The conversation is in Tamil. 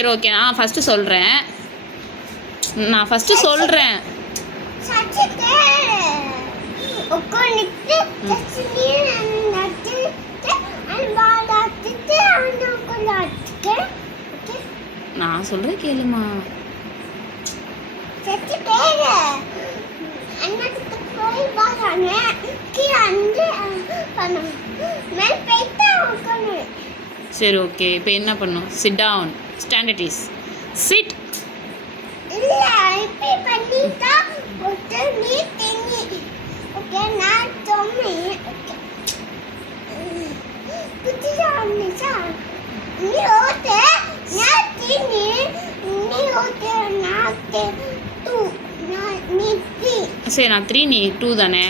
சரி ஓகே, நான் ஃபஸ்ட்டு சொல்கிறேன். நான் சொல்கிறேன் கேளுமா. சரி ஓகே, இப்போ என்ன பண்ணும்? Sit down. Stand is sit. சரி, நான் 3 நீ 2 தானே?